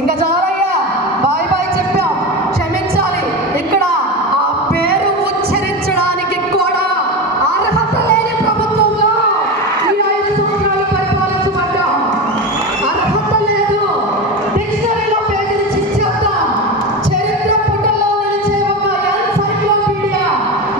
ఇంకా చాలయ్యా, bye bye చెప్పాం, క్షమించాలి. ఇక్కడ ఆ పేరు ఉచ్చరించడానికి కూడా అర్హత లేని ప్రభుత్వంలో ఈ 5 సంవత్సరాలు పరిపాలించబడ్డాం. అర్హత లేదు. డిక్షనరీలో పేజీలు చిచ్చేద్దాం. చరిత్ర పుటల్లో నిలిచే ఒక ఎన్సైక్లోపీడియా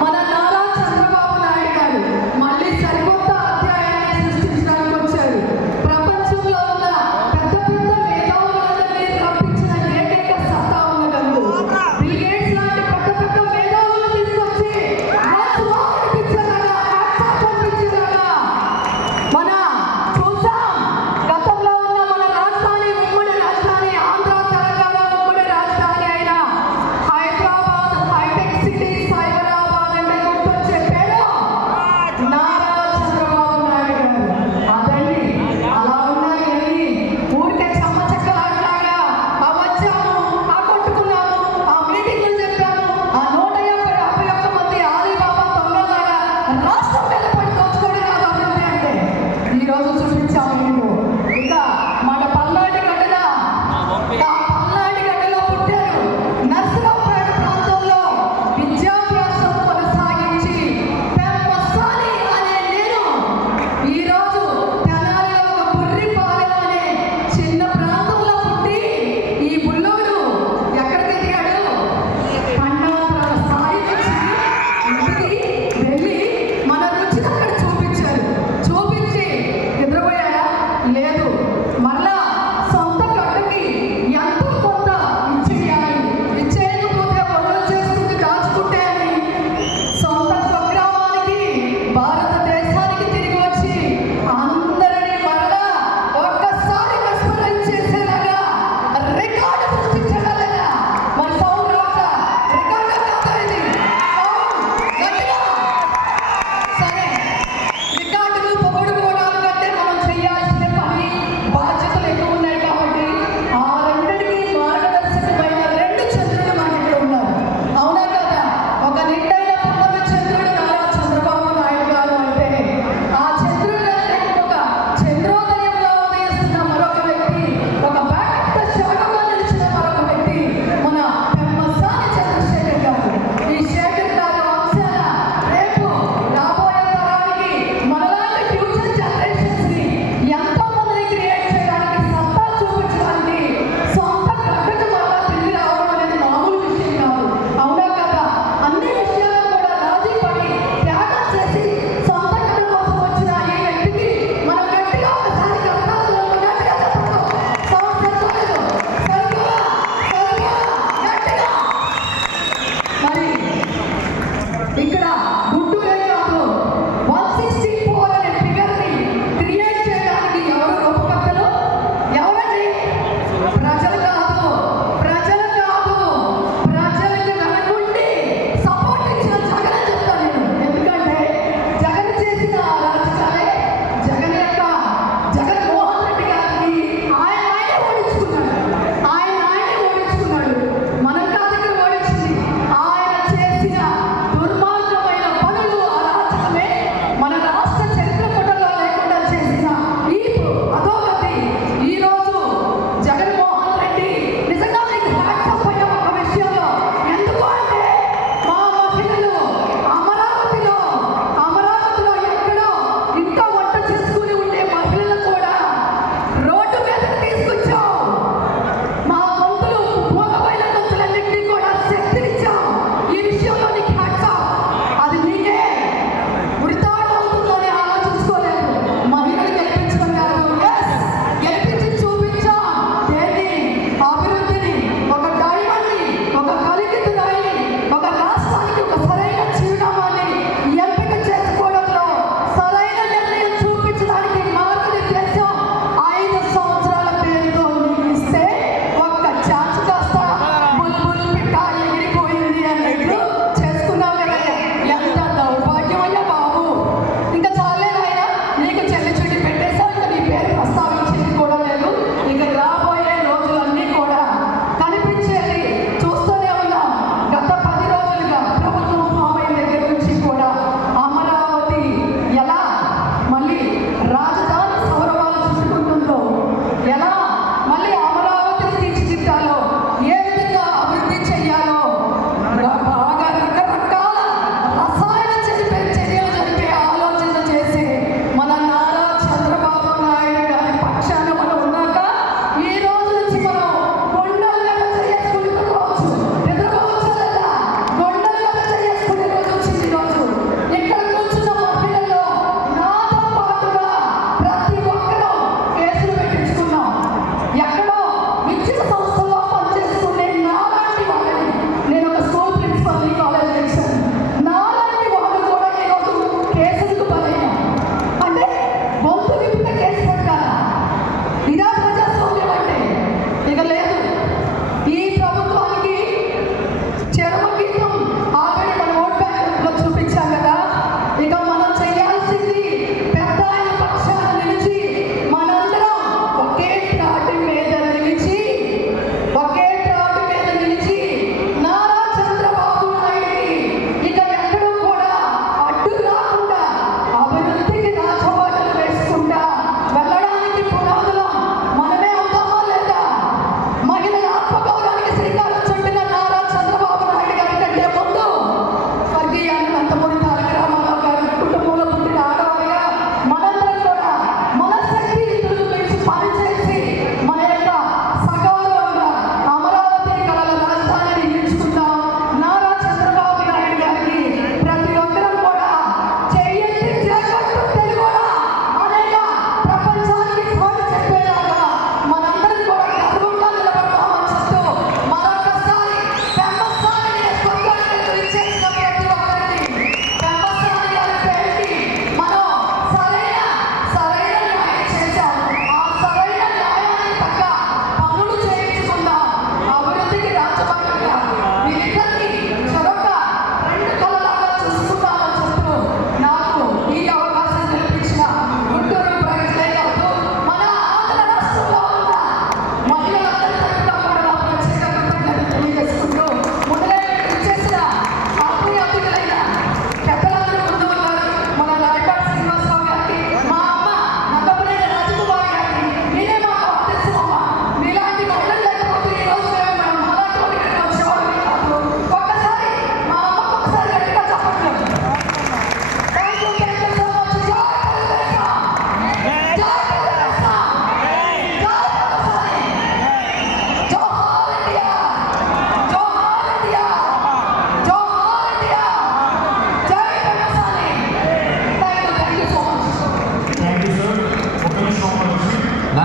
మన నారా చంద్రబాబు నాయుడు గారు మళ్ళీ సరికొత్త అధ్యాయాన్ని సృష్టించడానికి వచ్చారు. ప్రపంచంలో ఉన్న పెద్ద పెద్ద మేధావులందరినీ రప్పించిన ఏకైక సత్తా ఉన్న గనుడు. బిల్ గేట్స్ లాంటి పెద్ద పెద్ద మేధావులను తీసుకొచ్చి మన చూసాం. గతంలో ఉన్న మన రాజధాని, ఉమ్మడి రాజధాని, ఆంధ్ర తెలంగాణ ఉమ్మడి రాజధాని అయిన హైదరాబాద్ హైటెక్ సిటీ సైబరాబాద్ అంటే గుర్తొచ్చే పేరు నారా చంద్రబాబు నాయుడు గారు. అదండి, అలా ఉన్నాయి కానీ ఊరికే చెమ్మచెక్కలాగా వచ్చాము, కొట్టుకున్నాము, మీటింగ్లు చెప్పాము, 151 మంది ఆలీబాబా దొంగలాగా రాష్ట్రం మీద పడి దోచుకోవడం కాదు అభివృద్ధి అంటే. ఈరోజు చూపించాము మీరు. ఇంకా మన పల్నాటి గడ్డలో పుట్టారు. నర్సరావుపేట ప్రాంతంలో విద్యాభ్యాసం కొనసాగించి పెమ్మసాని అనే నేను ఈరోజు తెనాలిలో ఒక బుర్రిపాలెం అనే చిన్న ప్రాంతంలో పుట్టి ఈ బుల్లోడు ఎక్కడికి ఎదిగాడు? పన్నాపురం స్థాయి నుంచి ఇంటికి వెళ్ళి మన రుచిని అక్కడ చూపించారు. చూపించి నిద్రపోయాడా?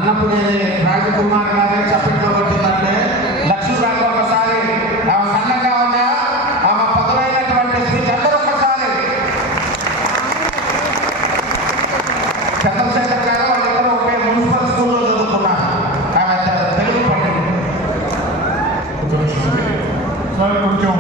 అన్నపునేని రాజకుమార్ గారే చప్పట్లో కొట్టిందంటే లక్ష్మి గారు ఒకసారి ఆమె సన్నగా ఉన్నా ఆమె పదులైనటువంటి స్పీచ్ అందరూ ఒకసారి చంద్రశేఖర్ గారు వాళ్ళిద్దరూ ఒకే మున్సిపల్ స్కూల్లో చదువుకున్నారు. ఆమె తెలుగు పండితులు. సార్ కొంచెం